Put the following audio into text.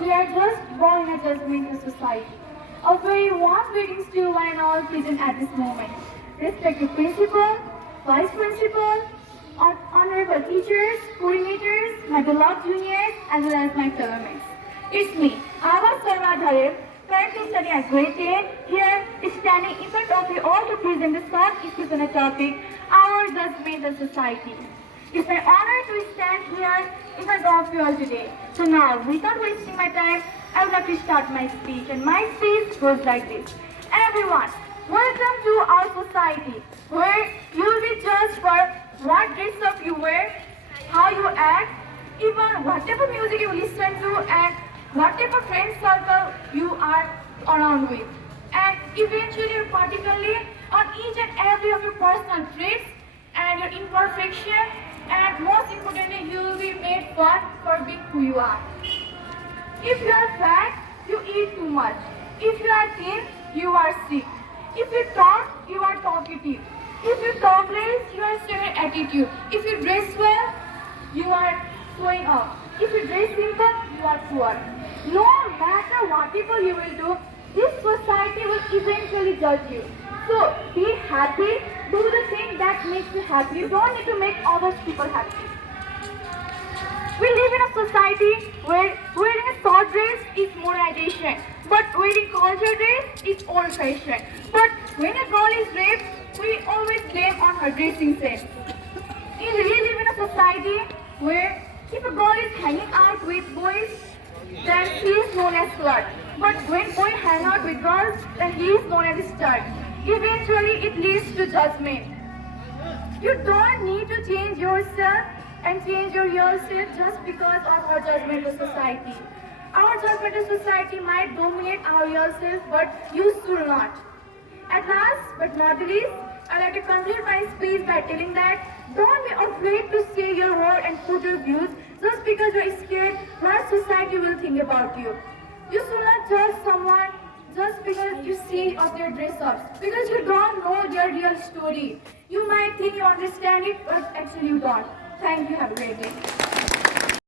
We are just born in a judgmental society. A very warm greetings to one and all present at this moment. Respected principal, vice principal, honorable teachers, coordinators, my beloved juniors, as well as my fellow mates. It's me, Abha Sharma Dharel, currently studying at grade 10, here standing in front of you all to present the short issues on a topic, our judgmental society. It's my honor to stand here in front of you all today. So now, without wasting my time, I would like to start my speech. And my speech goes like this. Everyone, welcome to our society, where you will be judged for what dress up you wear, how you act, even what type of music you listen to, and what type of friend circle you are around with. And eventually, particularly, on each and every of your personal traits and your imperfection, and most importantly, you will be made fun for being who you are. If you are fat, you eat too much. If you are thin, you are sick. If you talk, you are talkative. If you talk less, you are showing attitude. If you dress well, you are showing off. If you dress simple, you are poor. No matter whatever you will do, this society will eventually judge you. So be happy, do the thing that makes you happy. You don't need to make other people happy. We live in a society where wearing a short dress is modernization, but wearing culture dress is old-fashioned. But when a girl is raped, we always blame on her dressing sense. We live in a society where if a girl is hanging out with boys, then she is known as slut. But when boys hang out with girls, then he is known as stud. Eventually, it leads to judgment. You don't need to change yourself and change your yourself just because of our judgmental society. Our judgmental society might dominate our yourself, but you should not. At last, but not least, I'd like to conclude my speech by telling that don't be afraid to say your word and put your views just because you're scared what society will think about you. You should not judge someone just because you see of their dress-ups, because you don't know their real story. You might think you understand it, but actually you don't. Thank you. Have a great day.